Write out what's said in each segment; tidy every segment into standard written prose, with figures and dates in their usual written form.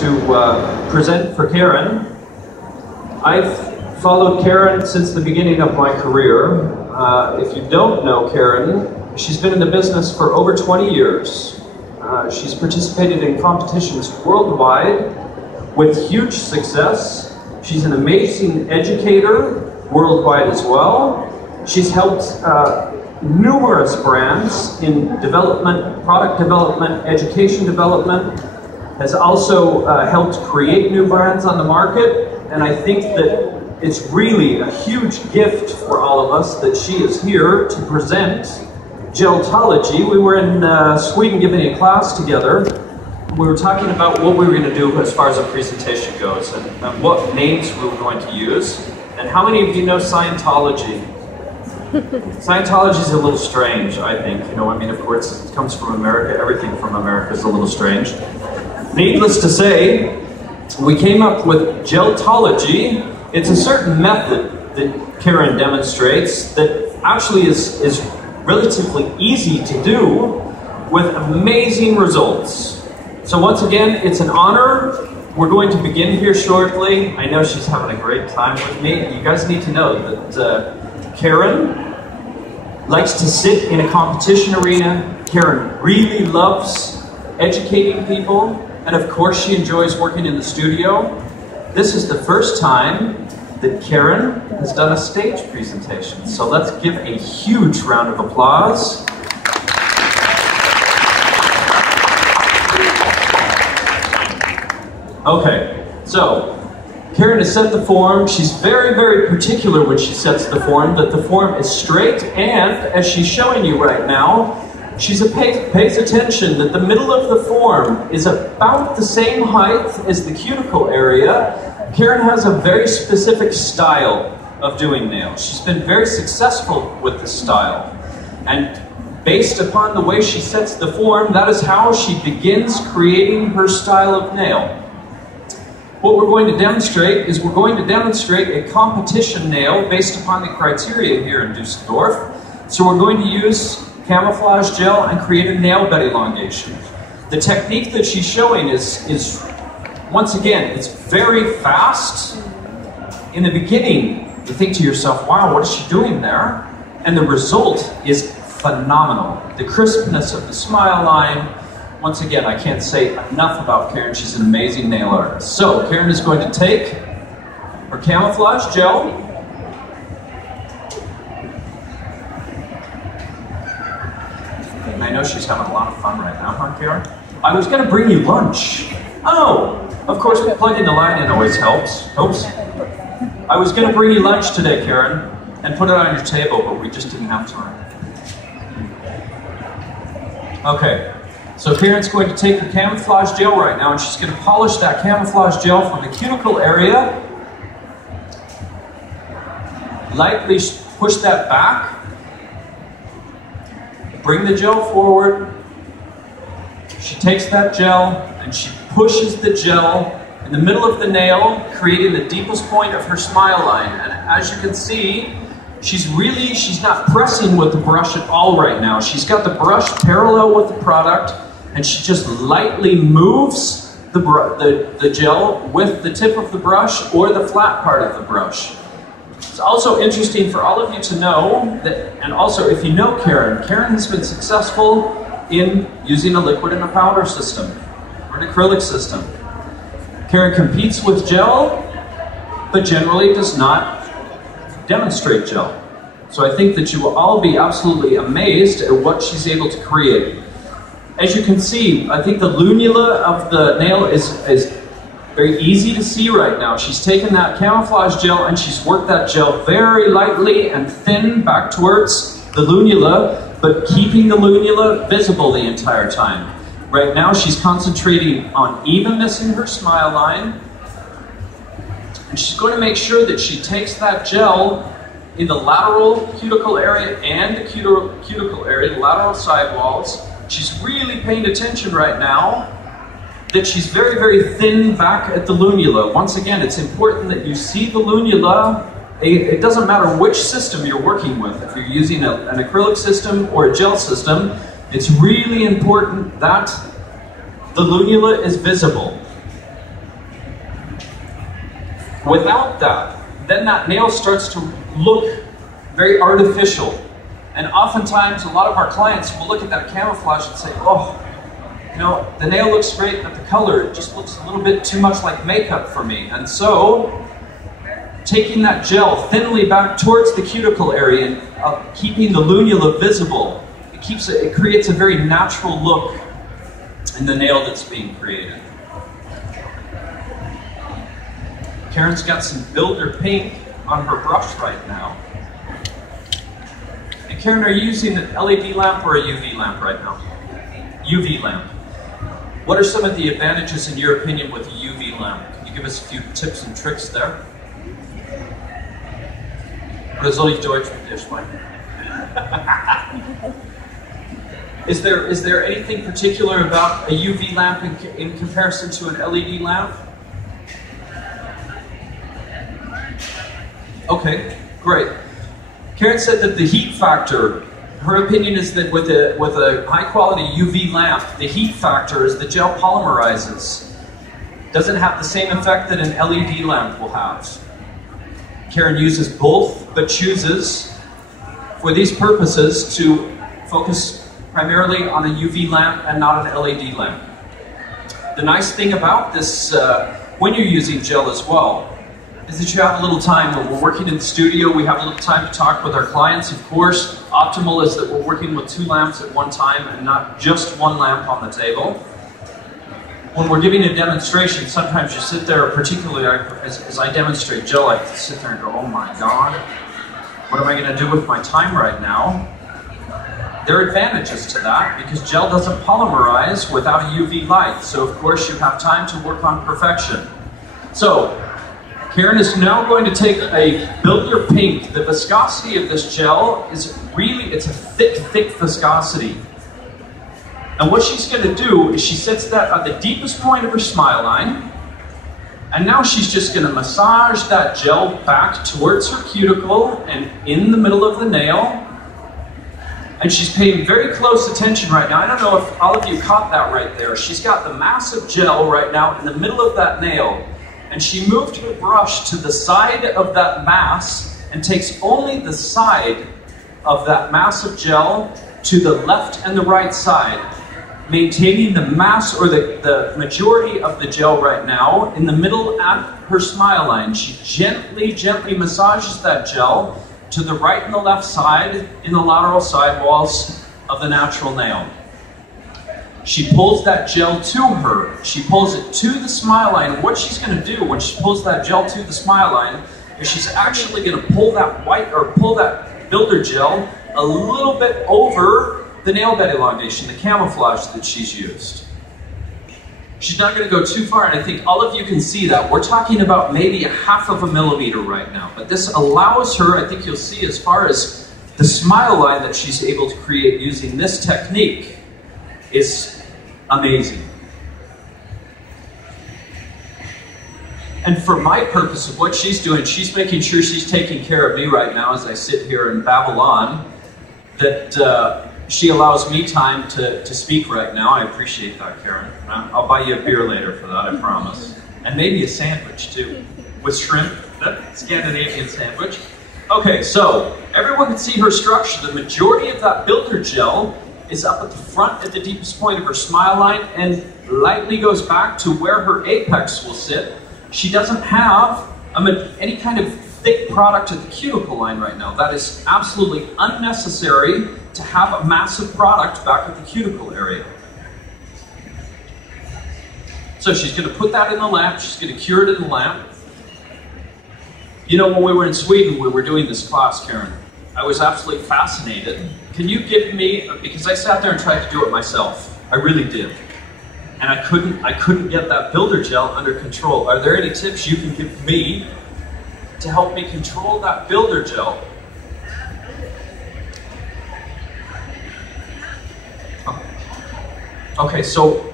to present for Karin. I've followed Karin since the beginning of my career. If you don't know Karin, she's been in the business for over 20 years. She's participated in competitions worldwide with huge success. She's an amazing educator worldwide as well. She's helped numerous brands in development, product development, education development, has also helped create new brands on the market, and I think that it's really a huge gift for all of us that she is here to present Geltology. We were in Sweden giving a class together. We were talking about what we were going to do as far as a presentation goes, and what names we were going to use. And how many of you know Scientology? Scientology is a little strange, I think. You know, I mean, of course, it comes from America. Everything from America is a little strange. Needless to say, we came up with Geltology. It's a certain method that Karin demonstrates that actually is relatively easy to do with amazing results. So once again, it's an honor. We're going to begin here shortly. I know she's having a great time with me. You guys need to know that Karin likes to sit in a competition arena. Karin really loves educating people, and of course she enjoys working in the studio. This is the first time that Karin has done a stage presentation, so let's give a huge round of applause. Okay, so Karin has set the form. She's very, very particular when she sets the form, that the form is straight, and as she's showing you right now, she pays attention that the middle of the form is about the same height as the cuticle area. Karin has a very specific style of doing nails. She's been very successful with this style. And based upon the way she sets the form, that is how she begins creating her style of nail. What we're going to demonstrate is we're going to demonstrate a competition nail based upon the criteria here in Dusseldorf. So we're going to use camouflage gel and create a nail bed elongation. The technique that she's showing is once again, it's very fast. In the beginning, you think to yourself, wow, what is she doing there? And the result is phenomenal. The crispness of the smile line. Once again, I can't say enough about Karin. She's an amazing nail artist. So Karin is going to take her camouflage gel. I know she's having a lot of fun right now, huh, Karin? I was going to bring you lunch. Oh, of course, plugging the line in always helps. Oops. I was going to bring you lunch today, Karin, and put it on your table, but we just didn't have time. Okay, so Karin's going to take her camouflage gel right now, and she's going to polish that camouflage gel from the cuticle area. Lightly push that back. Bring the gel forward. She takes that gel and she pushes the gel in the middle of the nail, creating the deepest point of her smile line. And as you can see, she's not pressing with the brush at all right now. She's got the brush parallel with the product, and she just lightly moves the gel with the tip of the brush or the flat part of the brush. It's also interesting for all of you to know that, and also if you know Karin, Karin has been successful in using a liquid and a powder system, or an acrylic system. Karin competes with gel, but generally does not demonstrate gel. So I think that you will all be absolutely amazed at what she's able to create. As you can see, I think the lunula of the nail is very easy to see right now. She's taken that camouflage gel and she's worked that gel very lightly and thin back towards the lunula, but keeping the lunula visible the entire time. Right now she's concentrating on evenness in her smile line, and she's going to make sure that she takes that gel in the lateral cuticle area and the cuticle area, the lateral side walls. She's really paying attention right now that she's very, very thin back at the lunula. Once again, it's important that you see the lunula. It doesn't matter which system you're working with. If you're using an acrylic system or a gel system, it's really important that the lunula is visible. Without that, then that nail starts to look very artificial. And oftentimes, a lot of our clients will look at that camouflage and say, oh, you know, the nail looks great, but the color just looks a little bit too much like makeup for me. And so, taking that gel thinly back towards the cuticle area and keeping the lunula visible, it creates a very natural look in the nail that's being created. Karen's got some builder pink on her brush right now. And Karen, are you using an LED lamp or a UV lamp right now? UV lamp. What are some of the advantages in your opinion with a UV lamp? Can you give us a few tips and tricks there? Oder soll ich Deutsch mit dir sprechen? Is there anything particular about a UV lamp in comparison to an LED lamp? Okay, great. Karin said that the heat factor, her opinion is that with a high quality UV lamp, the heat factor as the gel polymerizes doesn't have the same effect that an LED lamp will have. Karin uses both, but chooses for these purposes to focus primarily on a UV lamp and not an LED lamp. The nice thing about this, when you're using gel as well, is that you have a little time. When we're working in the studio, we have a little time to talk with our clients. Of course, optimal is that we're working with 2 lamps at one time and not just 1 lamp on the table. When we're giving a demonstration, sometimes you sit there, particularly as I demonstrate gel, I sit there and go, oh my God, what am I going to do with my time right now? There are advantages to that because gel doesn't polymerize without a UV light. So of course you have time to work on perfection. So Karin is now going to take a builder pink. The viscosity of this gel is really, it's a thick viscosity. And what she's going to do is she sets that at the deepest point of her smile line. And now she's just going to massage that gel back towards her cuticle and in the middle of the nail. And she's paying very close attention right now. I don't know if all of you caught that right there. She's got the massive gel right now in the middle of that nail. And she moved her brush to the side of that mass and takes only the side of that mass of gel to the left and the right side, maintaining the mass or the majority of the gel right now in the middle at her smile line. She gently massages that gel to the right and the left side in the lateral side walls of the natural nail. She pulls that gel to her. She pulls it to the smile line. What she's going to do when she pulls that gel to the smile line is she's actually going to pull that builder gel a little bit over the nail bed elongation, the camouflage that she's used. She's not going to go too far, and I think all of you can see that. We're talking about maybe 1/2 millimeter right now, but this allows her, I think you'll see as far as the smile line that she's able to create using this technique is amazing. And for my purpose of what she's doing, she's making sure she's taking care of me right now as I sit here in Babylon, that she allows me time to speak right now. I appreciate that, Karin. I'll buy you a beer later for that, I promise. And maybe a sandwich too, with shrimp, that Scandinavian sandwich. Okay, so everyone can see her structure. The majority of that builder gel is up at the front at the deepest point of her smile line and lightly goes back to where her apex will sit. She doesn't have any kind of thick product at the cuticle line right now. That is absolutely unnecessary to have a massive product back at the cuticle area. So she's going to put that in the lamp. She's going to cure it in the lamp. You know, when we were in Sweden, we were doing this class, Karin, I was absolutely fascinated. Can you give me, because I sat there and tried to do it myself. I really did. And I couldn't get that builder gel under control. Are there any tips you can give me to help me control that builder gel? Okay, so,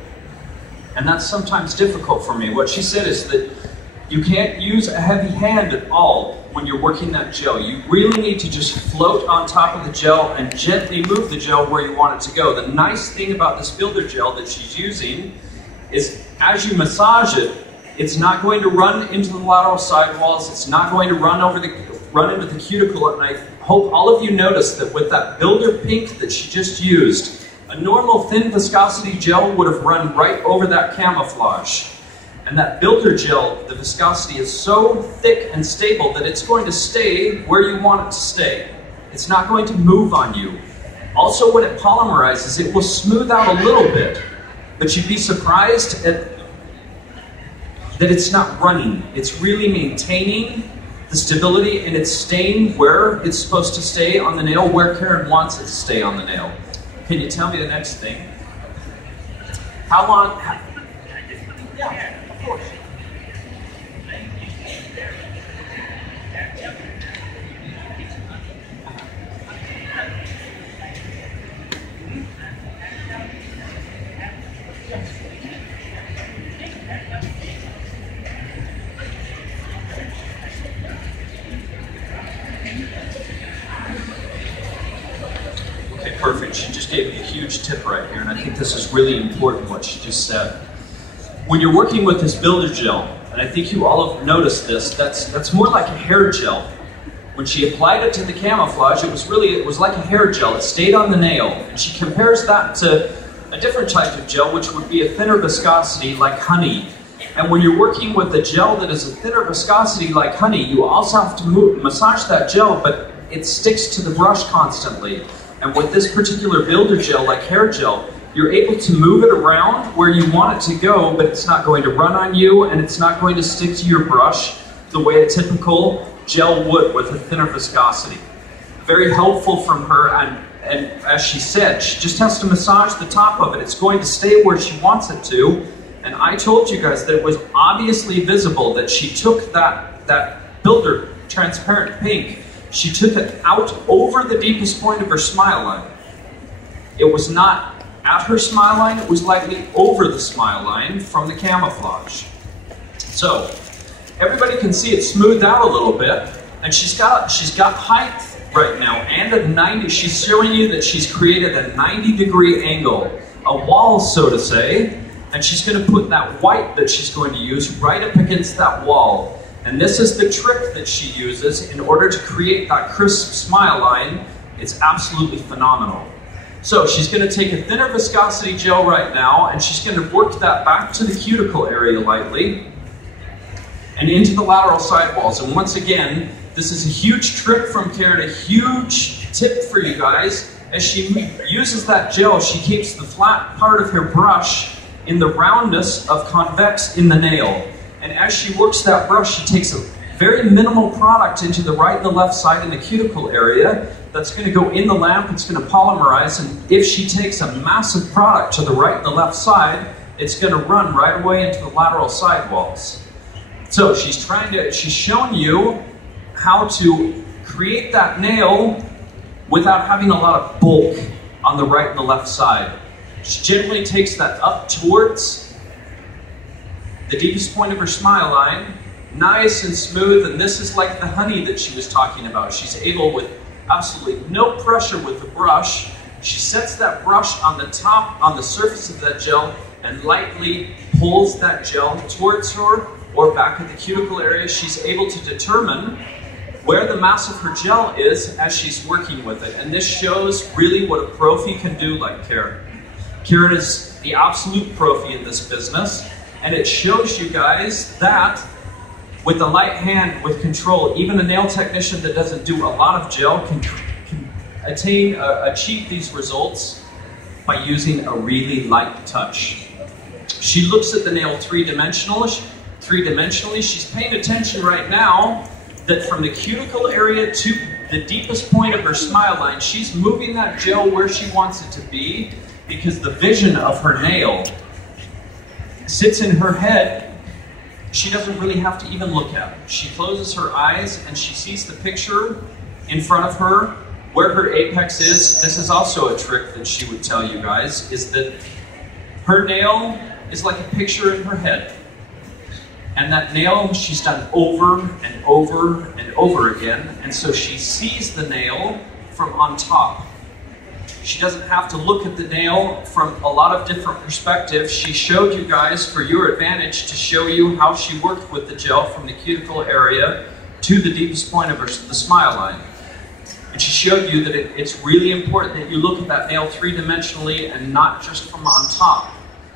and that's sometimes difficult for me. What she said is that you can't use a heavy hand at all when you're working that gel. You really need to just float on top of the gel and gently move the gel where you want it to go. The nice thing about this builder gel that she's using is as you massage it, It's not going to run into the lateral sidewalls. It's not going to run into the cuticle. And I hope all of you noticed that with that Builder Pink that she just used, a normal thin viscosity gel would have run right over that camouflage. And that Builder Gel, the viscosity is so thick and stable that it's going to stay where you want it to stay. It's not going to move on you. Also, when it polymerizes, it will smooth out a little bit, but you'd be surprised that it's not running. It's really maintaining the stability, and it's staying where it's supposed to stay on the nail, where Karin wants it to stay on the nail. Can you tell me the next thing? How long? Yeah, of course. Perfect. She just gave me a huge tip right here, and I think this is really important what she just said. When you're working with this Builder Gel, and I think you all have noticed this, that's more like a hair gel. When she applied it to the camouflage, it was like a hair gel. It stayed on the nail, and she compares that to a different type of gel, which would be a thinner viscosity like honey. And when you're working with a gel that is a thinner viscosity like honey, you also have to massage that gel, but it sticks to the brush constantly. And with this particular Builder Gel, like hair gel, you're able to move it around where you want it to go, but it's not going to run on you, and it's not going to stick to your brush the way a typical gel would with a thinner viscosity. Very helpful from her, and as she said, she just has to massage the top of it. It's going to stay where she wants it to. And I told you guys that it was obviously visible that she took that Builder Transparent Pink, she took it out over the deepest point of her smile line. It was not at her smile line, it was likely over the smile line from the camouflage. So, everybody can see it smoothed out a little bit, and she's got height right now, and a 90, she's showing you that she's created a 90-degree angle, a wall, so to say, and she's going to put that white that she's going to use right up against that wall. And this is the trick that she uses in order to create that crisp smile line. It's absolutely phenomenal. So she's going to take a thinner viscosity gel right now, and she's going to work that back to the cuticle area lightly and into the lateral sidewalls. And once again, this is a huge trick from Karin, a huge tip for you guys. As she uses that gel, she keeps the flat part of her brush in the roundness of convex in the nail. And as she works that brush, she takes a very minimal product into the right and the left side in the cuticle area. That's going to go in the lamp, it's going to polymerize, and if she takes a massive product to the right and the left side, it's going to run right away into the lateral sidewalls. So she's showing you how to create that nail without having a lot of bulk on the right and the left side. She gently takes that up towards the deepest point of her smile line, nice and smooth, and this is like the honey that she was talking about. She's able, with absolutely no pressure with the brush, she sets that brush on the top, on the surface of that gel, and lightly pulls that gel towards her or back at the cuticle area. She's able to determine where the mass of her gel is as she's working with it. And this shows really what a profi can do like Karin. Karin is the absolute profi in this business. And it shows you guys that with a light hand, with control, even a nail technician that doesn't do a lot of gel can achieve these results by using a really light touch. She looks at the nail three-dimensionally. She's paying attention right now that from the cuticle area to the deepest point of her smile line, she's moving that gel where she wants it to be, because the vision of her nail sits in her head. She doesn't really have to even look at it. She closes her eyes and she sees the picture in front of her where her apex is. This is also a trick that she would tell you guys, is that her nail is like a picture in her head. And that nail she's done over and over and over again, and so she sees the nail from on top. She doesn't have to look at the nail from a lot of different perspectives. She showed you guys, for your advantage, to show you how she worked with the gel from the cuticle area to the deepest point of the smile line. And she showed you that it's really important that you look at that nail three-dimensionally and not just from on top.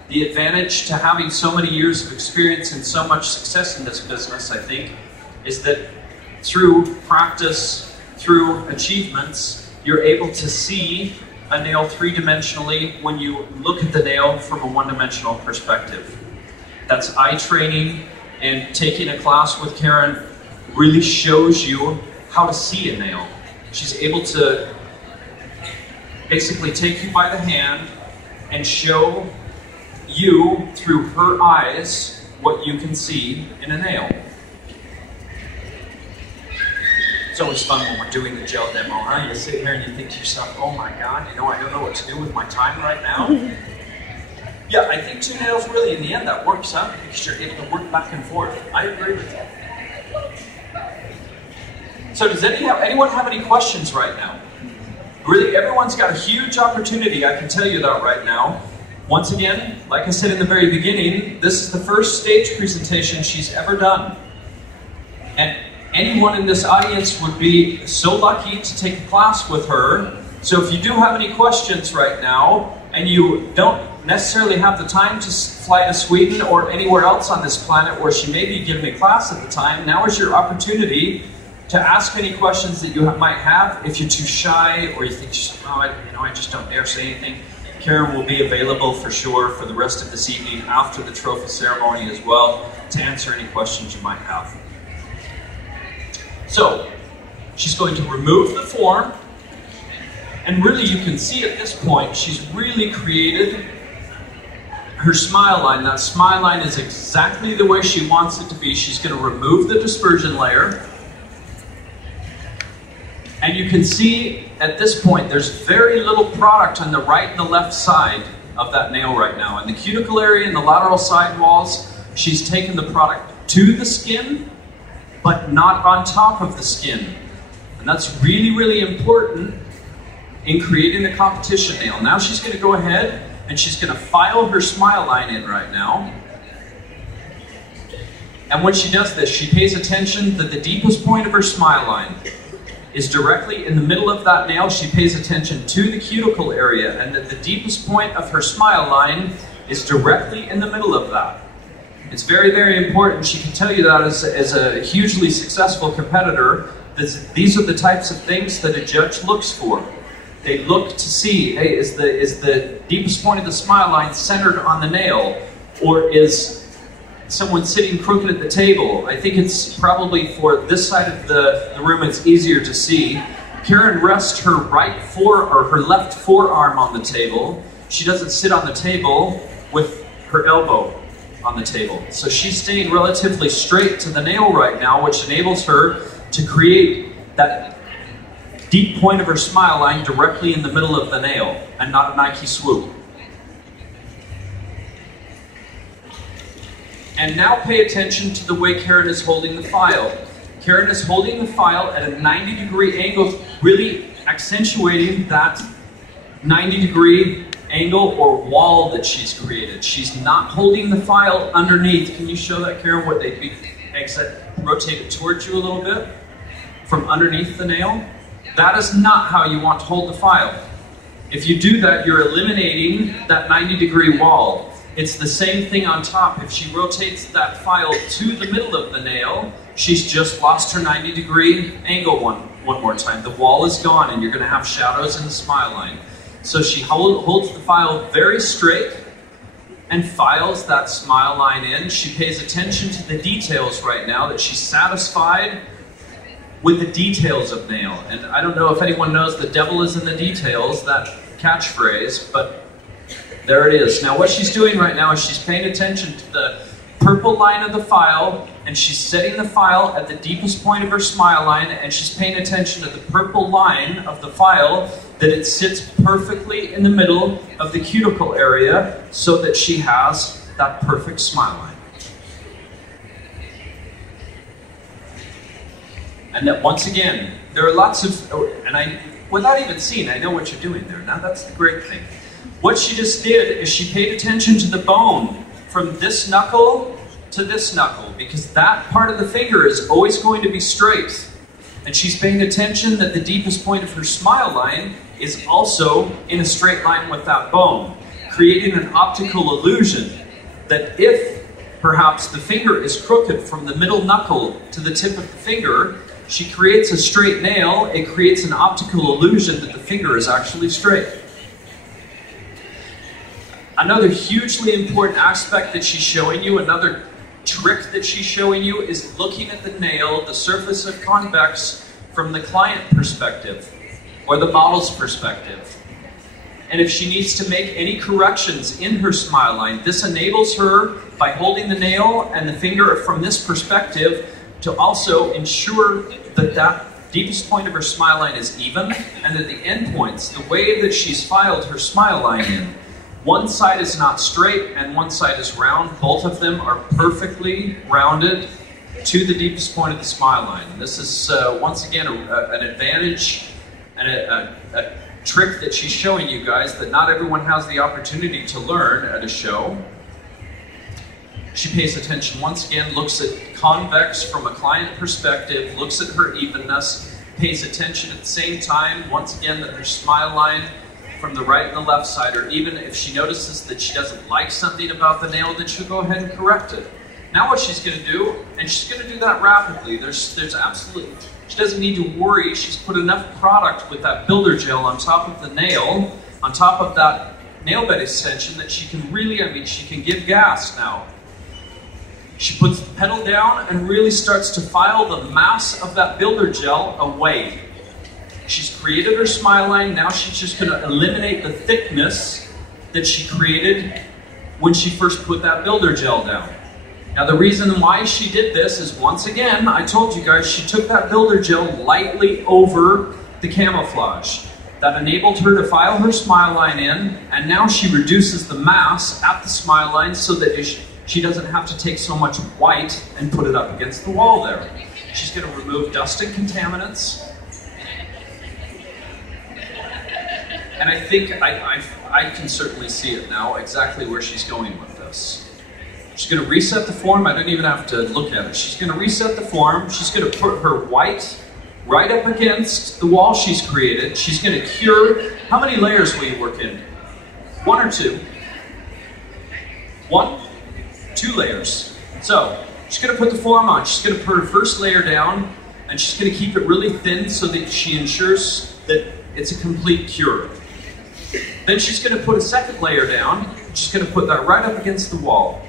The advantage to having so many years of experience and so much success in this business, I think, is that through practice, through achievements, you're able to see a nail three-dimensionally when you look at the nail from a one-dimensional perspective. That's eye training, and taking a class with Karin really shows you how to see a nail. She's able to basically take you by the hand and show you through her eyes what you can see in a nail. It's always fun when we're doing the gel demo, huh? You sit here and you think to yourself, oh my God, you know, I don't know what to do with my time right now. Yeah, I think 2 nails really, in the end, that works out because you're able to work back and forth. I agree with you. So does anyone have any questions right now? Really, everyone's got a huge opportunity, I can tell you that right now. Once again, like I said in the very beginning, this is the first stage presentation she's ever done. And anyone in this audience would be so lucky to take a class with her. So if you do have any questions right now, and you don't necessarily have the time to fly to Sweden or anywhere else on this planet where she may be giving a class at the time, now is your opportunity to ask any questions that you might have. If you're too shy or you think, oh, I just don't dare say anything, Karin will be available for sure for the rest of this evening after the trophy ceremony as well to answer any questions you might have. So, she's going to remove the form, and really you can see at this point she's really created her smile line. That smile line is exactly the way she wants it to be. She's going to remove the dispersion layer. And you can see at this point there's very little product on the right and the left side of that nail right now. In the cuticle area and the lateral side walls, she's taken the product to the skin, but not on top of the skin. And that's really, really important in creating the competition nail. Now she's going to go ahead and she's going to file her smile line in right now. And when she does this, she pays attention that the deepest point of her smile line is directly in the middle of that nail. She pays attention to the cuticle area, and that the deepest point of her smile line is directly in the middle of that. It's very, very important. She can tell you that as a hugely successful competitor, these are the types of things that a judge looks for. They look to see, hey, is the deepest point of the smile line centered on the nail, or is someone sitting crooked at the table? I think it's probably for this side of the room it's easier to see. Karin rests her her left forearm on the table. She doesn't sit on the table with her elbow on the table. So she's staying relatively straight to the nail right now, which enables her to create that deep point of her smile line directly in the middle of the nail and not a Nike swoop. And now pay attention to the way Karin is holding the file. Karin is holding the file at a 90-degree angle, really accentuating that 90-degree angle or wall that she's created. She's not holding the file underneath. Can you show that, Karin, what they'd be rotate it towards you a little bit from underneath the nail? That is not how you want to hold the file. If you do that, you're eliminating that 90-degree wall. It's the same thing on top. If she rotates that file to the middle of the nail, she's just lost her 90-degree angle one more time. The wall is gone and you're going to have shadows in the smile line. So she holds the file very straight and files that smile line in. She pays attention to the details right now, that she's satisfied with the details of nail. And I don't know if anyone knows the devil is in the details, that catchphrase, but there it is. Now what she's doing right now is she's paying attention to the purple line of the file, and she's setting the file at the deepest point of her smile line, and she's paying attention to the purple line of the file, that it sits perfectly in the middle of the cuticle area so that she has that perfect smile line. And that once again, there are lots of, and without even seeing, I know what you're doing there. Now that's the great thing. What she just did is she paid attention to the bone from this knuckle to this knuckle, because that part of the finger is always going to be straight. And she's paying attention that the deepest point of her smile line is also in a straight line with that bone, creating an optical illusion that if perhaps the finger is crooked from the middle knuckle to the tip of the finger, she creates a straight nail, it creates an optical illusion that the finger is actually straight. Another hugely important aspect that she's showing you, another trick that she's showing you, is looking at the nail, the surface of convex, from the client perspective or the model's perspective. And if she needs to make any corrections in her smile line, this enables her, by holding the nail and the finger from this perspective, to also ensure that that deepest point of her smile line is even, and that the end points, the way that she's filed her smile line in, one side is not straight and one side is round. Both of them are perfectly rounded to the deepest point of the smile line. And this is, once again, an advantage and a trick that she's showing you guys that not everyone has the opportunity to learn at a show. She pays attention once again, looks at convex from a client perspective, looks at her evenness, pays attention at the same time, once again, that her smile line from the right and the left side, or even if she notices that she doesn't like something about the nail, then she'll go ahead and correct it. Now what she's going to do, and she's going to do that rapidly, there's absolutely, she doesn't need to worry, she's put enough product with that builder gel on top of the nail, on top of that nail bed extension, that she can really, I mean, she can give gas now. She puts the pedal down and really starts to file the mass of that builder gel away. She's created her smile line, now she's just going to eliminate the thickness that she created when she first put that builder gel down. Now the reason why she did this is, once again, I told you guys, she took that builder gel lightly over the camouflage. That enabled her to file her smile line in, and now she reduces the mass at the smile line so that she doesn't have to take so much white and put it up against the wall there. She's going to remove dust and contaminants. And I think I can certainly see it now, exactly where she's going with this. She's going to reset the form. I don't even have to look at it. She's going to reset the form. She's going to put her white right up against the wall she's created. She's going to cure. How many layers will you work in? 1 or 2? 1? 2 layers. So she's going to put the form on. She's going to put her first layer down, and she's going to keep it really thin so that she ensures that it's a complete cure. Then she's going to put a second layer down. She's going to put that right up against the wall.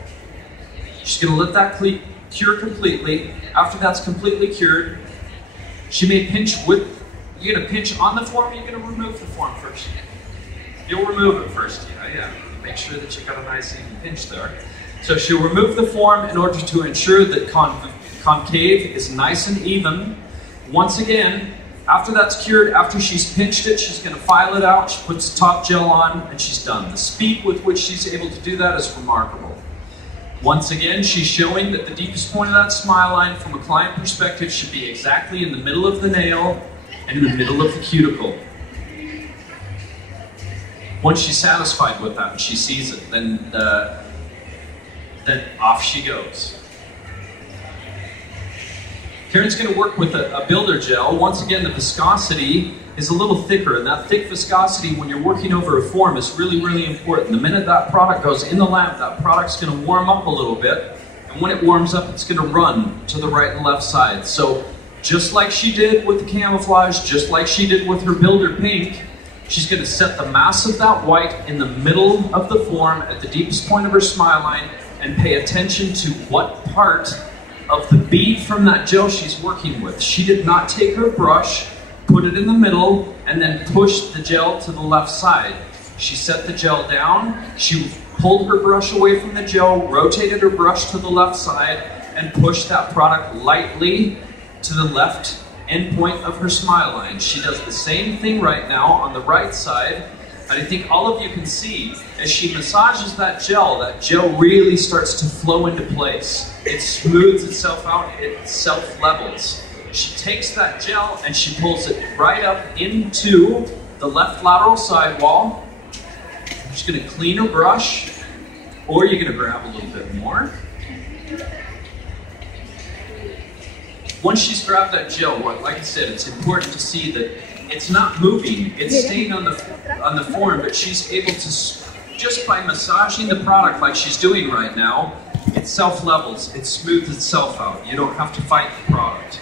She's going to let that cure completely. After that's completely cured, she may pinch with, you're going to pinch on the form, you're going to remove the form first. You'll remove it first, yeah. Make sure that you've got a nice even pinch there. So she'll remove the form in order to ensure that concave is nice and even. Once again, after that's cured, after she's pinched it, she's going to file it out, she puts the top gel on, and she's done. The speed with which she's able to do that is remarkable. Once again, she's showing that the deepest point of that smile line from a client perspective should be exactly in the middle of the nail and in the middle of the cuticle. Once she's satisfied with that and she sees it, then off she goes. Karen's going to work with a builder gel. Once again, the viscosity is a little thicker, and that thick viscosity when you're working over a form is really, really important. The minute that product goes in the lamp, that product's going to warm up a little bit, and when it warms up, it's going to run to the right and left side. So just like she did with the camouflage, just like she did with her builder pink, she's going to set the mass of that white in the middle of the form at the deepest point of her smile line, and pay attention to what part of the bead from that gel she's working with. She did not take her brush, put it in the middle, and then push the gel to the left side. She set the gel down, she pulled her brush away from the gel, rotated her brush to the left side, and pushed that product lightly to the left end point of her smile line. She does the same thing right now on the right side, and I think all of you can see, as she massages that gel really starts to flow into place. It smooths itself out, it self-levels. She takes that gel and she pulls it right up into the left lateral sidewall. I'm just gonna clean her brush, or you're gonna grab a little bit more. Once she's grabbed that gel, like I said, it's important to see that it's not moving, it's staying on the form, but she's able to, just by massaging the product like she's doing right now, it self-levels, it smooths itself out. You don't have to fight the product.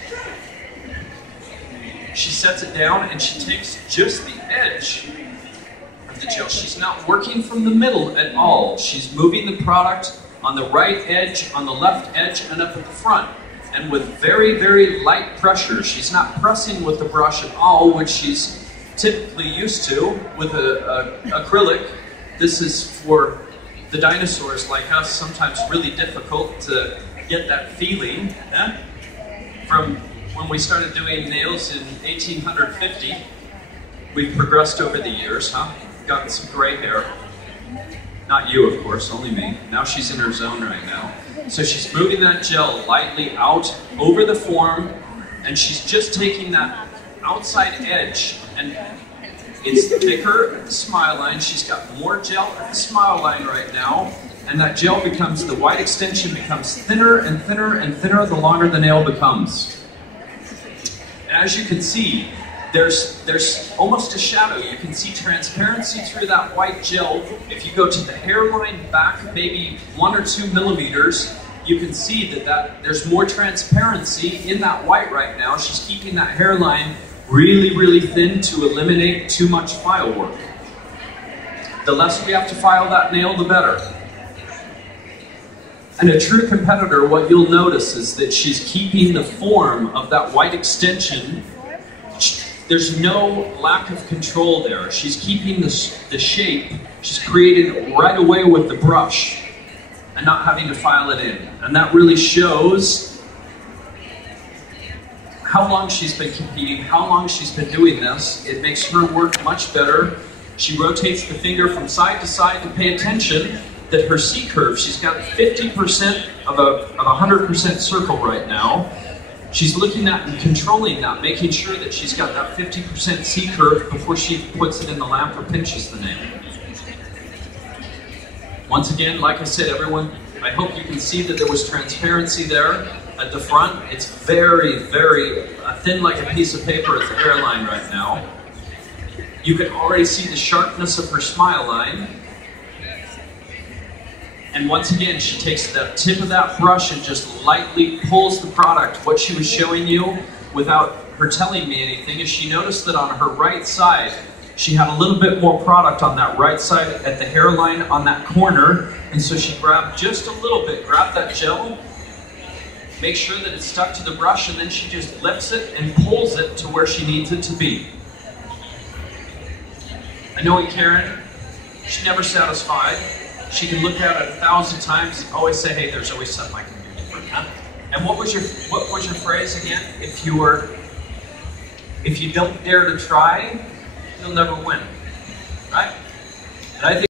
She sets it down and she takes just the edge of the gel. She's not working from the middle at all. She's moving the product on the right edge, on the left edge, and up at the front. And with very, very light pressure. She's not pressing with the brush at all, which she's typically used to with acrylic. This is for the dinosaurs like us, sometimes really difficult to get that feeling. From when we started doing nails in 1850, we've progressed over the years, gotten some gray hair. Not you, of course, only me. Now she's in her zone right now. So she's moving that gel lightly out over the form, and she's just taking that outside edge, and it's thicker at the smile line. She's got more gel at the smile line right now, and that gel becomes, the white extension becomes thinner and thinner and thinner the longer the nail becomes. And as you can see, there's almost a shadow. You can see transparency through that white gel. If you go to the hairline back maybe 1 or 2 millimeters, you can see that there's more transparency in that white right now. She's keeping that hairline really, really thin to eliminate too much file work. The less we have to file that nail, the better. And a true competitor, what you'll notice is that she's keeping the form of that white extension. There's no lack of control there. She's keeping the shape. She's created it right away with the brush and not having to file it in. And that really shows how long she's been competing, how long she's been doing this. It makes her work much better. She rotates the finger from side to side to pay attention that her C-curve, she's got 50% of a 100% circle right now. She's looking at and controlling that, making sure that she's got that 50% C-curve before she puts it in the lamp or pinches the nail. Once again, like I said, everyone, I hope you can see that there was transparency there at the front. It's very, very thin like a piece of paper at the hairline right now. You can already see the sharpness of her smile line. And once again, she takes the tip of that brush and just lightly pulls the product. What she was showing you without her telling me anything is she noticed that on her right side, she had a little bit more product on that right side at the hairline on that corner. And so she grabbed just a little bit, grabbed that gel, make sure that it's stuck to the brush, and then she just lifts it and pulls it to where she needs it to be. I know Karin, she's never satisfied. She can look at it 1,000 times and always say, hey, there's always something I can do different. And what was your phrase again? If you don't dare to try, you'll never win. Right? And I think